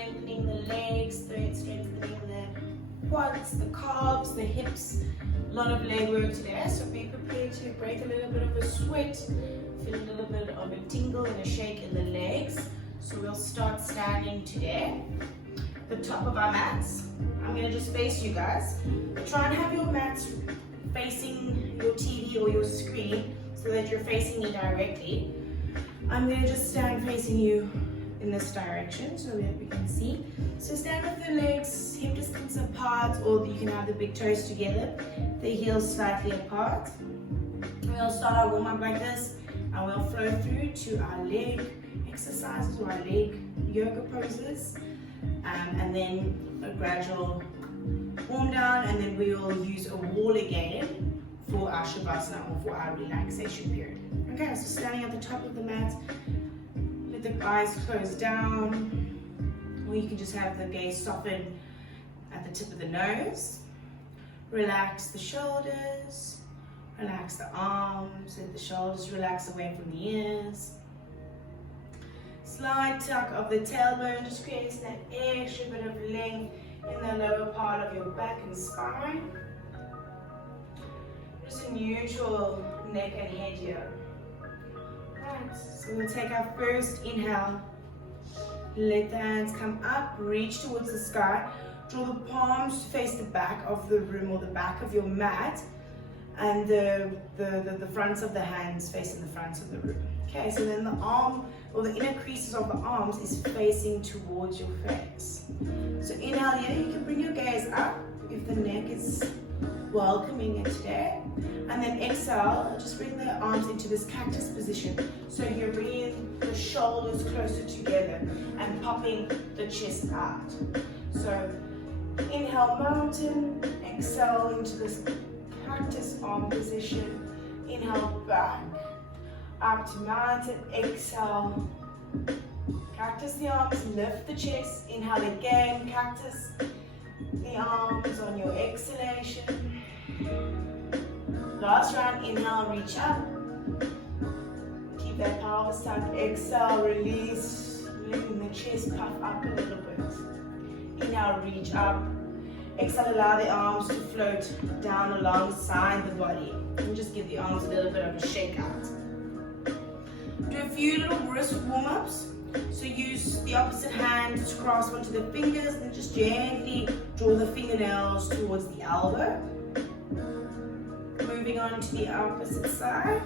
strengthening the legs, strengthening the quads, the calves, the hips. A lot of leg work today, so be prepared to break a little bit of a sweat, feel a little bit of a tingle and a shake in the legs. So we'll start standing today. The top of our mats. I'm going to just face you guys. Try and have your mats facing your TV or your screen so that you're facing me directly. I'm going to just stand facing you in this direction so that we can see. So stand with the legs hip distance apart, or you can have the big toes together, the heels slightly apart. We'll start our warm up like this, and we'll flow through to our leg exercises or our leg yoga poses, and then a gradual warm down, and then we will use a wall again for our shavasana or for our relaxation period. Okay, so standing at the top of the mat, let the eyes close down, or you can just have the gaze soften at the tip of the nose. Relax the shoulders, relax the arms, let the shoulders relax away from the ears. Slight tuck of the tailbone, just creating that extra bit of length in the lower part of your back and spine. Just a neutral neck and head here. Right, so we'll take our first inhale. Let the hands come up, reach towards the sky. Draw the palms to face the back of the room or the back of your mat, and the fronts of the hands facing the fronts of the room. Okay, so then the arm or the inner creases of the arms is facing towards your face. So inhale here, you can bring your gaze up if the neck is welcoming it today. And then exhale, just bring the arms into this cactus position. So you're bringing the shoulders closer together and popping the chest out. So inhale mountain, exhale into this cactus arm position. Inhale back, up to mountain, exhale. Cactus the arms, lift the chest. Inhale again, cactus the arms on your exhalation. Last round, inhale, reach up. Keep that pelvis tucked. Exhale, release, letting the chest puff up a little bit. Inhale, reach up. Exhale, allow the arms to float down alongside the body. And just give the arms a little bit of a shake out. Do a few little wrist warm-ups. So use the opposite hand to grasp onto the fingers and just gently draw the fingernails towards the elbow. Moving on to the opposite side.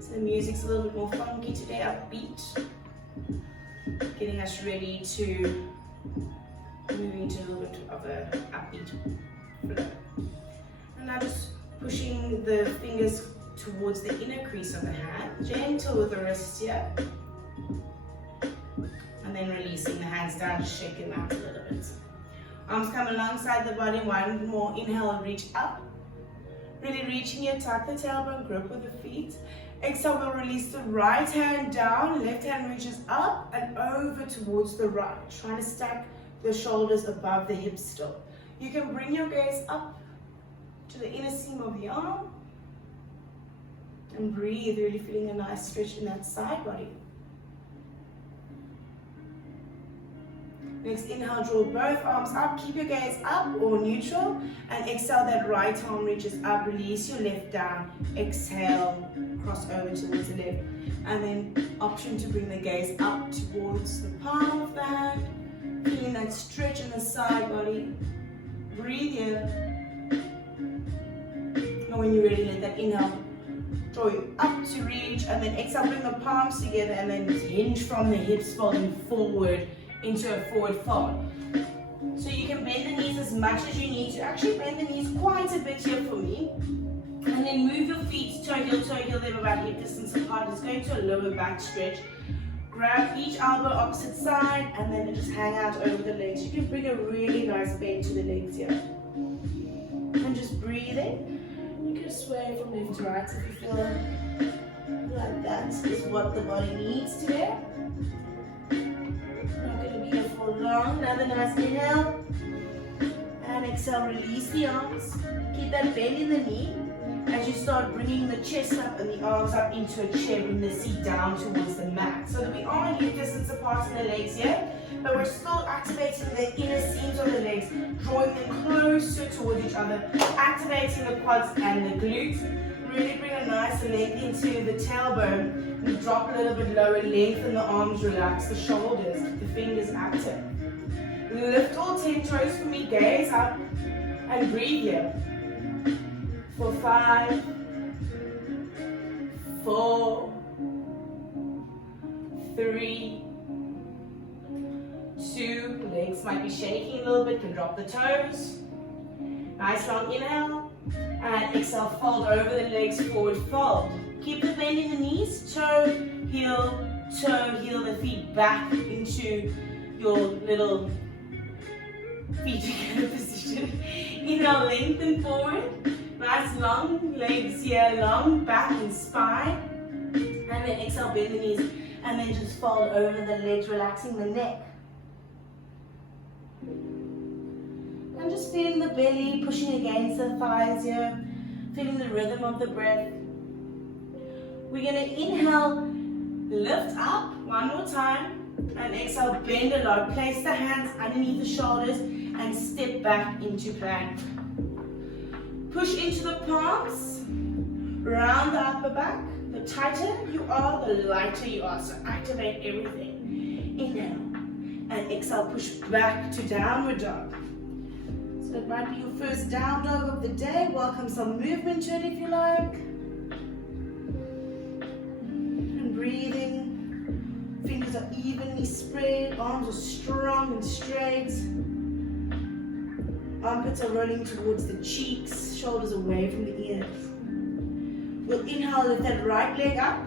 So the music's a little bit more funky today, upbeat. Getting us ready to move into a little bit of an upbeat flow. And now just pushing the fingers towards the inner crease of the hand. Gentle with the wrist here. And then releasing the hands down, just shaking them out a little bit. Arms come alongside the body, one more. Inhale, reach up. Really reaching here, tuck the tailbone, grip with the feet. Exhale, we'll release the right hand down, left hand reaches up and over towards the right. Trying to stack the shoulders above the hips still. You can bring your gaze up to the inner seam of the arm. And breathe, really feeling a nice stretch in that side body. Next, inhale, draw both arms up, keep your gaze up or neutral, and exhale, that right arm reaches up, release your left down, exhale, cross over towards the left, and then option to bring the gaze up towards the palm of the hand, feeling that stretch in the side body. Breathe here, and when you're ready, let that inhale draw you up to reach, and then exhale, bring the palms together, and then hinge from the hips, folding forward into a forward fold. So you can bend the knees as much as you need to. Actually bend the knees quite a bit here for me. And then move your feet toe heel, them about hip distance apart. Just go into a lower back stretch. Grab each elbow opposite side and then just hang out over the legs. You can bring a really nice bend to the legs here. And just breathe in. You can sway from left to right if you feel like that is what the body needs today. Not going to be here for long. Another nice inhale. And exhale, release the arms. Keep that bend in the knee. As you start bringing the chest up and the arms up into a chair, bring the seat down towards the mat. So that we are hip distance apart in the legs here, but we're still activating the inner seams of the legs, drawing them closer towards each other, activating the quads and the glutes. Really bring a nice length into the tailbone. And drop a little bit lower, lengthen the arms, relax the shoulders, keep the fingers active. Lift all 10 toes for me, gaze up, and breathe here. For 5, 4, 3, 2, legs might be shaking a little bit, can drop the toes. Nice long inhale, and exhale, fold over the legs, forward fold. Keep the bend in the knees, toe, heel, the feet back into your little feet together position. Inhale, lengthen forward. Nice long legs here, long back and spine. And then exhale, bend the knees. And then just fold over the legs, relaxing the neck. And just feeling the belly pushing against the thighs here. Feeling the rhythm of the breath. We're going to inhale, lift up one more time. And exhale, bend a lot. Place the hands underneath the shoulders and step back into plank. Push into the palms, round the upper back. The tighter you are, the lighter you are. So activate everything. Inhale and exhale, push back to downward dog. So it might be your first down dog of the day. Welcome some movement to it if you like. And breathing. Fingers are evenly spread. Arms are strong and straight. Armpits are rolling towards the cheeks, shoulders away from the ears. We'll inhale, lift that right leg up.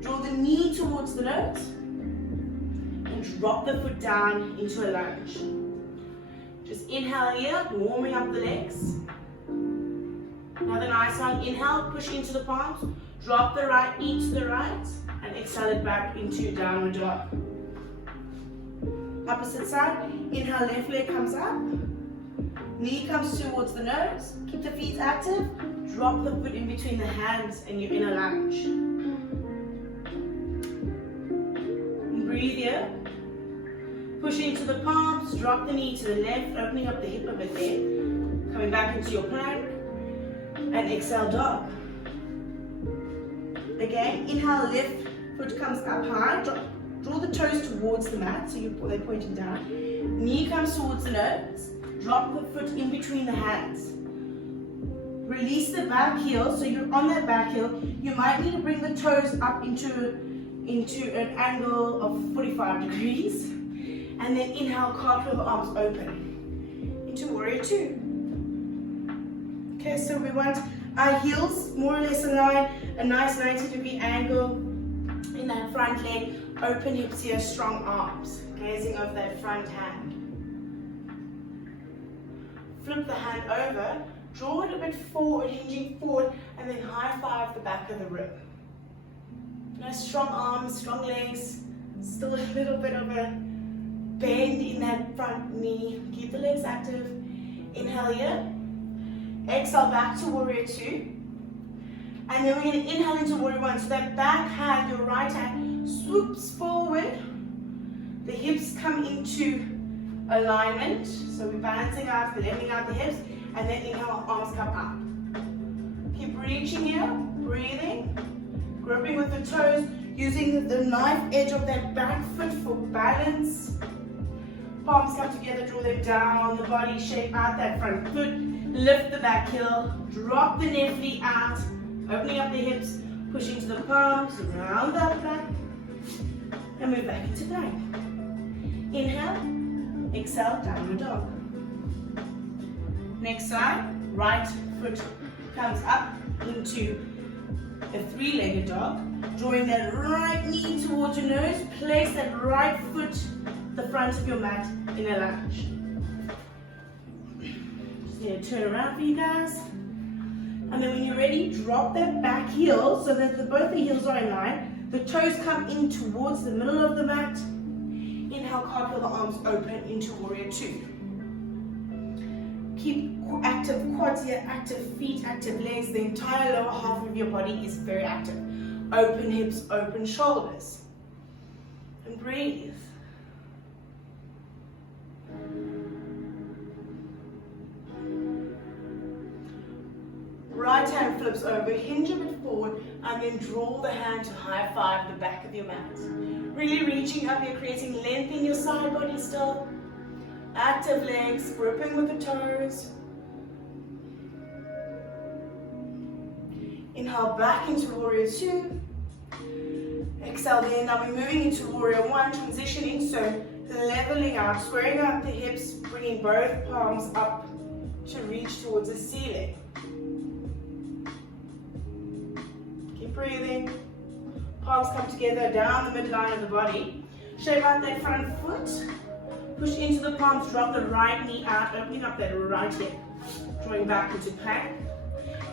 Draw the knee towards the nose. And drop the foot down into a lunge. Just inhale here, warming up the legs. Another nice long inhale, push into the palms. Drop the right knee to the right. And exhale it back into downward dog. Opposite side, inhale, left leg comes up. Knee comes towards the nose. Keep the feet active. Drop the foot in between the hands and you're in a lunge. And breathe here. Push into the palms. Drop the knee to the left, opening up the hip a bit there. Coming back into your plank. And exhale, dog. Again, inhale, left foot comes up high. Draw the toes towards the mat, so they're pointing down. Knee comes towards the nose. Drop the foot in between the hands. Release the back heel, so you're on that back heel. You might need to bring the toes up into an angle of 45 degrees. And then inhale, cartwheel the arms open. Into Warrior 2. Okay, so we want our heels more or less align, a nice 90-degree angle in that front leg. Open hips here, strong arms. Gazing over that front hand. Flip the hand over, draw it a bit forward, hinging forward, and then high five the back of the rib. Nice strong arms, strong legs, still a little bit of a bend in that front knee. Keep the legs active. Inhale here. Exhale back to Warrior 2. And then we're going to inhale into Warrior 1. So that back hand, your right hand, swoops forward. The hips come into alignment. So we're balancing out, lifting out the hips, and then inhale, arms come up. Keep reaching here, breathing, gripping with the toes, using the knife edge of that back foot for balance. Palms come together, draw them down, the body shape out that front foot, lift the back heel, drop the left knee out, opening up the hips, pushing to the palms, round that back, and move back into plank. Inhale. Exhale, downward dog. Next side, right foot comes up into a three-legged dog. Drawing that right knee towards your nose. Place that right foot the front of your mat in a lunge. Just need to turn around for you guys. And then when you're ready, drop that back heel so that both the heels are in line. The toes come in towards the middle of the mat. Inhale, cartwheel the arms open into Warrior 2. Keep active quads here, active feet, active legs. The entire lower half of your body is very active. Open hips, open shoulders. And breathe. Right hand flips over, hinge a bit forward, and then draw the hand to high five the back of your mat. Really reaching up here, creating length in your side body still. Active legs, gripping with the toes. Inhale back into Warrior 2. Exhale there. Now we're moving into Warrior 1, transitioning. So leveling out, squaring out the hips, bringing both palms up to reach towards the ceiling. Keep breathing. Palms come together down the midline of the body. Shape out that front foot. Push into the palms, drop the right knee out, opening up that right hip. Drawing back into plank.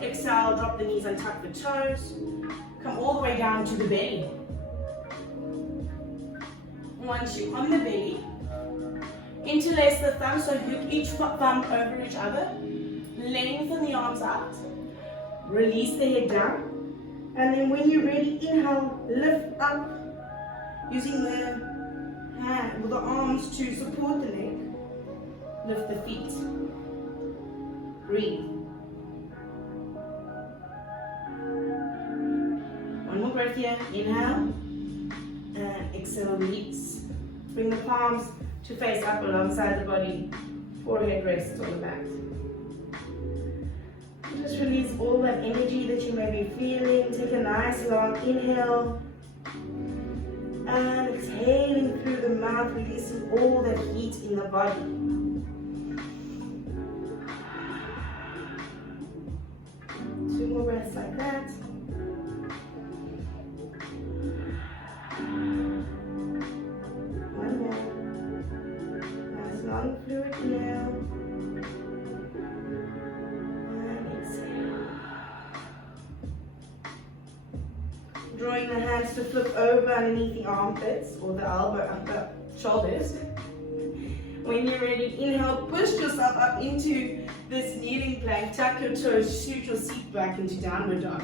Exhale, drop the knees and tuck the toes. Come all the way down to the belly. Once you're on the belly, interlace the thumbs, so hook each thumb over each other. Lengthen the arms out. Release the head down. And then when you're ready, inhale, lift up, using the hand with the arms to support the leg. Lift the feet. Breathe. One more breath here. Inhale and exhale, release. Bring the palms to face up alongside the body. Forehead rests on the mat. Just release all that energy that you may be feeling. Take a nice long inhale. And exhaling through the mouth, releasing all that heat in the body. Two more breaths like that. One more. Nice long fluid inhale. Drawing the hands to flip over underneath the armpits or the shoulders. When you're ready, inhale, push yourself up into this kneeling plank. Tuck your toes, shoot your seat back into downward dog.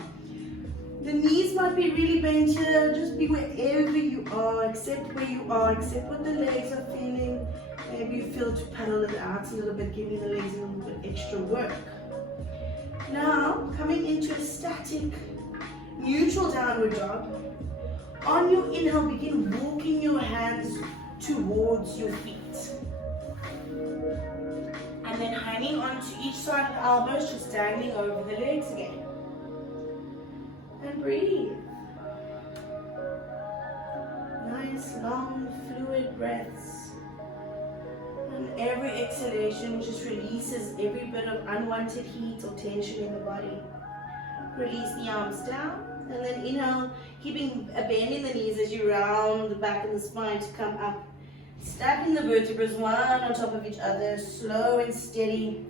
The knees might be really bent here. Just be wherever you are, accept where you are, accept what the legs are feeling. Maybe you feel to paddle it out a little bit, giving the legs a little bit extra work. Now, coming into a static neutral downward dog. On your inhale, begin walking your hands towards your feet. And then hanging on to each side of the elbows, just dangling over the legs again. And breathe. Nice, long, fluid breaths. And every exhalation just releases every bit of unwanted heat or tension in the body. Release the arms down, and then inhale, keeping a bend in the knees as you round the back of the spine to come up. Stacking the vertebrae one on top of each other, slow and steady.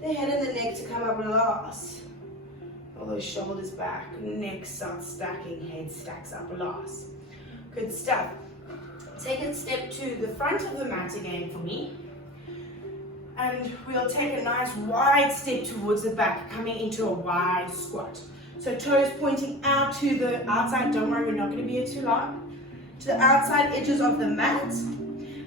The head and the neck to come up last. All those shoulders back, neck starts stacking, head stacks up last. Good stuff. Take a step to the front of the mat again for me. And we'll take a nice wide step towards the back, coming into a wide squat. So toes pointing out to the outside. Don't worry, we're not going to be here too long. To the outside edges of the mat.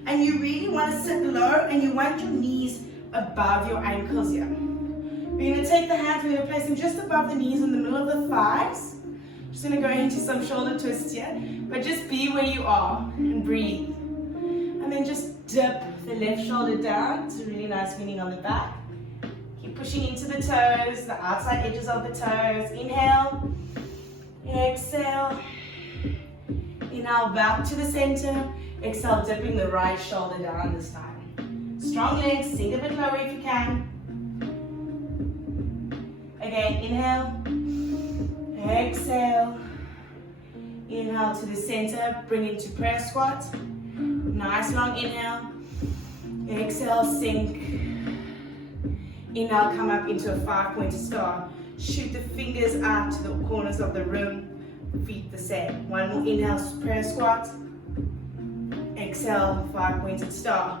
And you really want to sit low and you want your knees above your ankles here. We're going to take the hands, we're going to place them just above the knees in the middle of the thighs. Just going to go into some shoulder twists here. But just be where you are and breathe. And then just dip the left shoulder down. It's a really nice feeling on the back. Keep pushing into the toes, the outside edges of the toes. Inhale, exhale. Inhale back to the center. Exhale, dipping the right shoulder down this time. Strong legs, sink a bit lower if you can. Again, inhale, exhale. Inhale to the center, bring into prayer squat. Nice long inhale. Exhale, sink. Inhale, come up into a 5-pointed star. Shoot the fingers out to the corners of the rim. Feet the same. One more inhale, prayer squat. Exhale, 5-pointed star.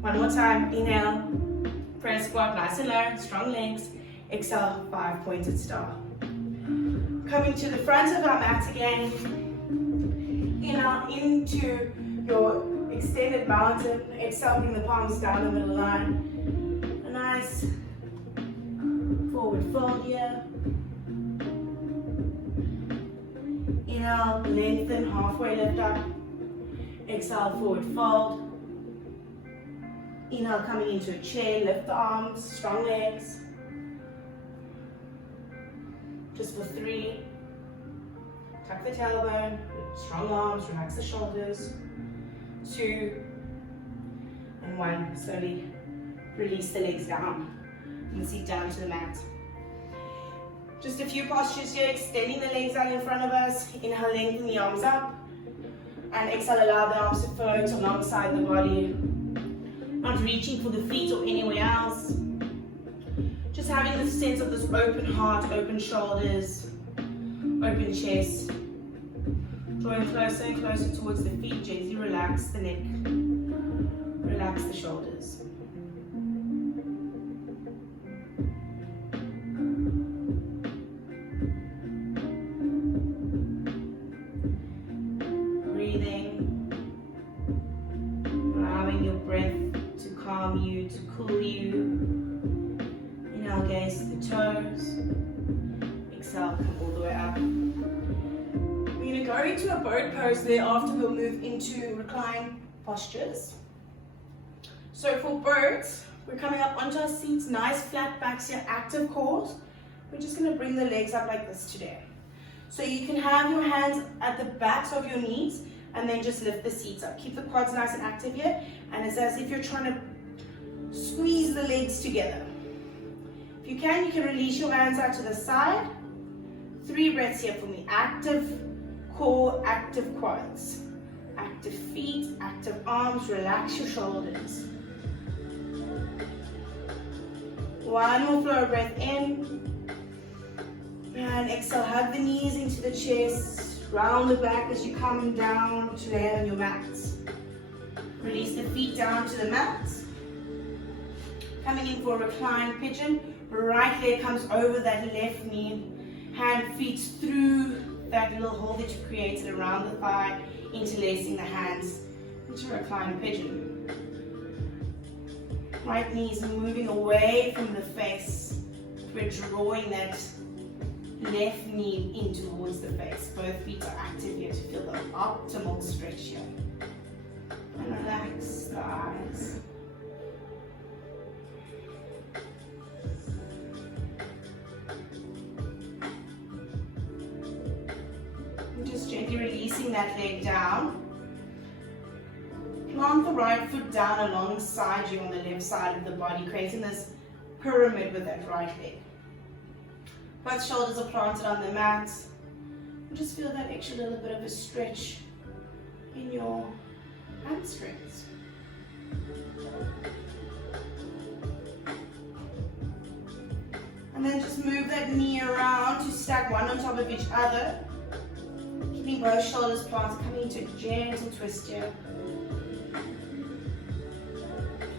One more time, inhale. Press squat nice and low, strong legs. Exhale, 5 pointed star. Coming to the front of our mat again. Inhale into your extended mountain. Exhale, bring the palms down the middle line. A nice forward fold here. Inhale, lengthen, halfway lift up. Exhale, forward fold. Inhale, coming into a chair, lift the arms, strong legs. Just for 3. Tuck the tailbone, strong arms, relax the shoulders. 2 and 1. Slowly release the legs down and seat down to the mat. Just a few postures here, extending the legs out in front of us. Inhale, lengthen the arms up. And exhale, allow the arms to float alongside the body. Not reaching for the feet or anywhere else. Just having the sense of this open heart, open shoulders, open chest. Drawing closer and closer towards the feet, gently relax the neck, relax the shoulders. Breathing, allowing your breath to calm you, to cool you. Inhale, gaze to the toes. Exhale, come all the way up. We're going to go into a boat pose. Thereafter, we'll move into recline postures. So for boats, we're coming up onto our seats, nice flat backs here, active cores. We're just going to bring the legs up like this today. So you can have your hands at the backs of your knees and then just lift the seats up. Keep the quads nice and active here, and it's as if you're trying to squeeze the legs together. If you can release your hands out to the side. 3 breaths here for me. Active core, active quads. Active feet, active arms, relax your shoulders. 1 more flow breath in. And exhale, hug the knees into the chest. Round the back as you come down to lay on your mats. Release the feet down to the mats. Coming in for a reclined pigeon. Right leg comes over that left knee. Hand feet through that little hole that you created around the thigh, interlacing the hands into a reclined pigeon. Right knee is moving away from the face. We're drawing that left knee in towards the face. Both feet are active here to feel the optimal stretch here. And relax the eyes. And just gently releasing that leg down. Plant the right foot down alongside you on the left side of the body, creating this pyramid with that right leg. Both shoulders are planted on the mat. And just feel that extra little bit of a stretch in your hamstrings. And then just move that knee around to stack one on top of each other. Keeping both shoulders planted, coming into a gentle twist here.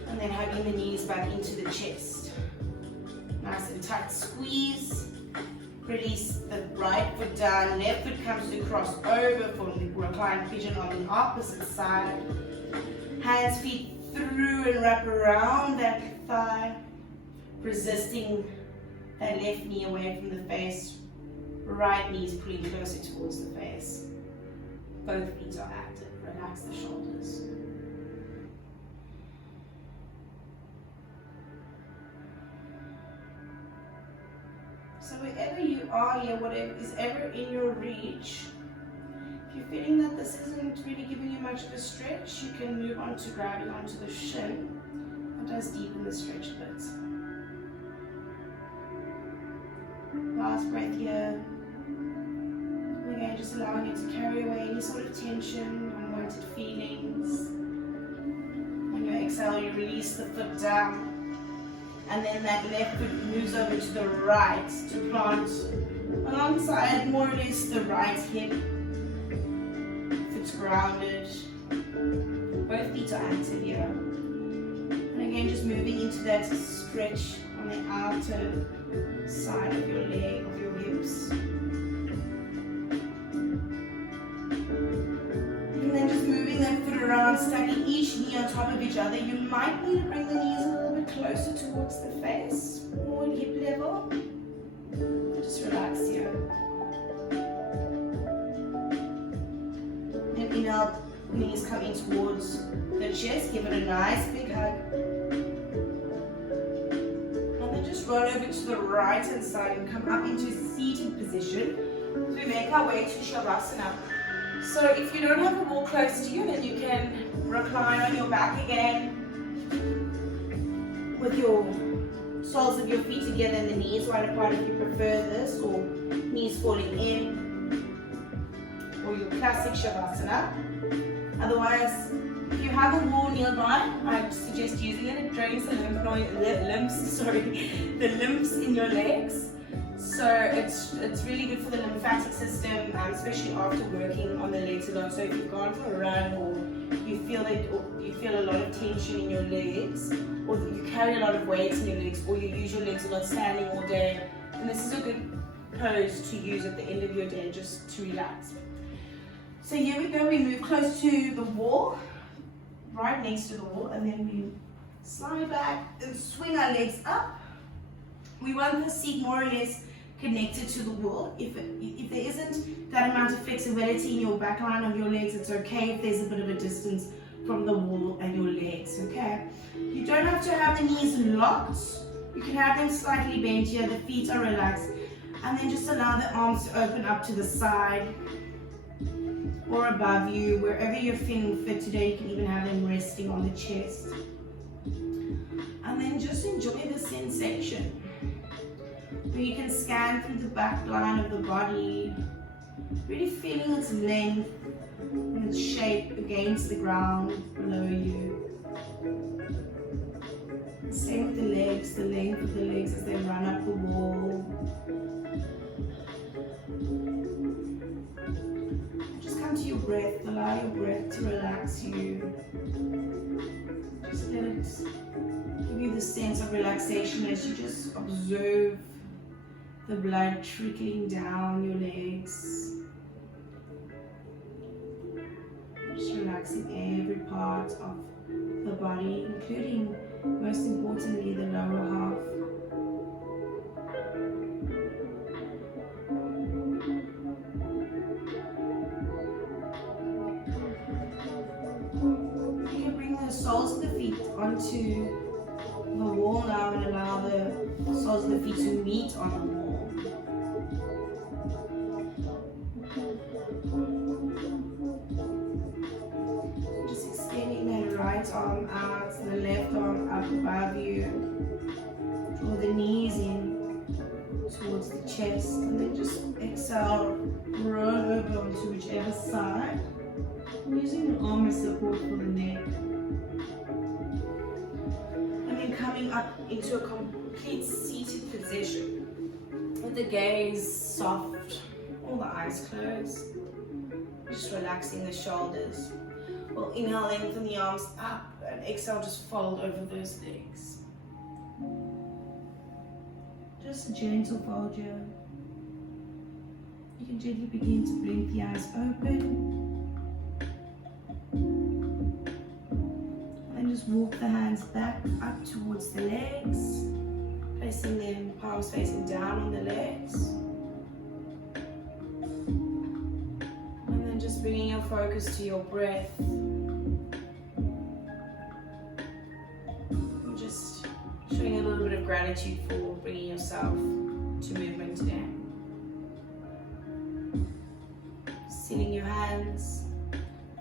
And then hugging the knees back into the chest. Nice and tight squeeze. Release the right foot down, left foot comes to cross over for reclined pigeon on the opposite side. Hands, feet through and wrap around that thigh, resisting that left knee away from the face. Right knee is pulling closer towards the face. Both feet are active. Relax the shoulders. So wherever you are here, whatever is ever in your reach, if you're feeling that this isn't really giving you much of a stretch, you can move on to grabbing onto the shin. That does deepen the stretch a bit. Last breath here. And again, just allowing it to carry away any sort of tension, unwanted feelings. On your exhale, you release the foot down. And then that left foot moves over to the right to plant alongside more or less the right hip. Foot's grounded. Both feet are active here. And again, again, just moving into that stretch on the outer side of your leg, of your hips. And then just moving that foot around, stacking each knee on top of each other. You might need to bring the knees a little bit closer towards the face, or hip level. Just relax here. And inhale, knees come in towards the chest. Give it a nice big hug. And then just roll over to the right hand side and come up into seated position. So we make our way to Shavasana. So if you don't have a wall close to you, then you can recline on your back again with your soles of your feet together and the knees wide apart if you prefer this, or knees falling in, or your classic Shavasana. Otherwise, if you have a wall nearby, I suggest using it. It drains the the lymphs in your legs. So it's really good for the lymphatic system, especially after working on the legs a lot. So if you've gone for a run, or you feel a lot of tension in your legs, or you carry a lot of weight in your legs, or you use your legs a lot standing all day, then this is a good pose to use at the end of your day just to relax. So here we go, we move close to the wall, right next to the wall, and then we slide back and swing our legs up. We want the seat more or less connected to the wall. If there isn't that amount of flexibility in your back line of your legs, it's okay if there's a bit of a distance from the wall and your legs, okay? You don't have to have the knees locked. You can have them slightly bent here, the feet are relaxed, and then just allow the arms to open up to the side or above you, wherever you're feeling fit today. You can even have them resting on the chest. And then just enjoy the sensation. Where you can scan through the back line of the body, really feeling its length and its shape against the ground below you. Same with the legs, the length of the legs as they run up the wall. Just come to your breath, allow your breath to relax you. Just let it give you the sense of relaxation as you just observe the blood trickling down your legs. Just relaxing every part of the body, including, most importantly, the lower half. You can bring the soles of the feet onto the wall now and allow the soles of the feet to meet on the wall. Just extending that right arm out and the left arm up above you. Draw the knees in towards the chest, and then just exhale, roll over onto whichever side, using the arm as support for the neck. And then coming up into a complete seated position with the gaze soft, all the eyes closed, just relaxing the shoulders. We'll inhale, lengthen the arms up, and exhale, just fold over those legs. Just a gentle fold here. You can gently begin to blink the eyes open. And just walk the hands back up towards the legs, placing them palms facing down on the legs. And then just bringing your focus to your breath. And just showing a little bit of gratitude for bringing yourself to movement today. Sitting your hands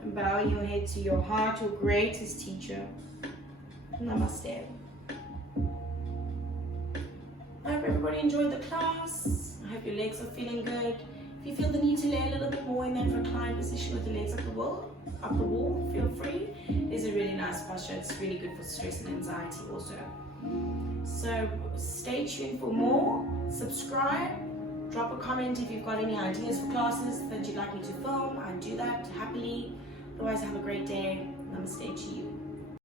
and bowing your head to your heart, your greatest teacher. Namaste. I hope everybody enjoyed the class. I hope your legs are feeling good. If you feel the need to lay a little bit more in that reclined position with the legs up the wall, feel free. It's a really nice posture. It's really good for stress and anxiety also. So stay tuned for more. Subscribe. Drop a comment if you've got any ideas for classes that you'd like me to film. I do that happily. Otherwise, have a great day. Namaste to you.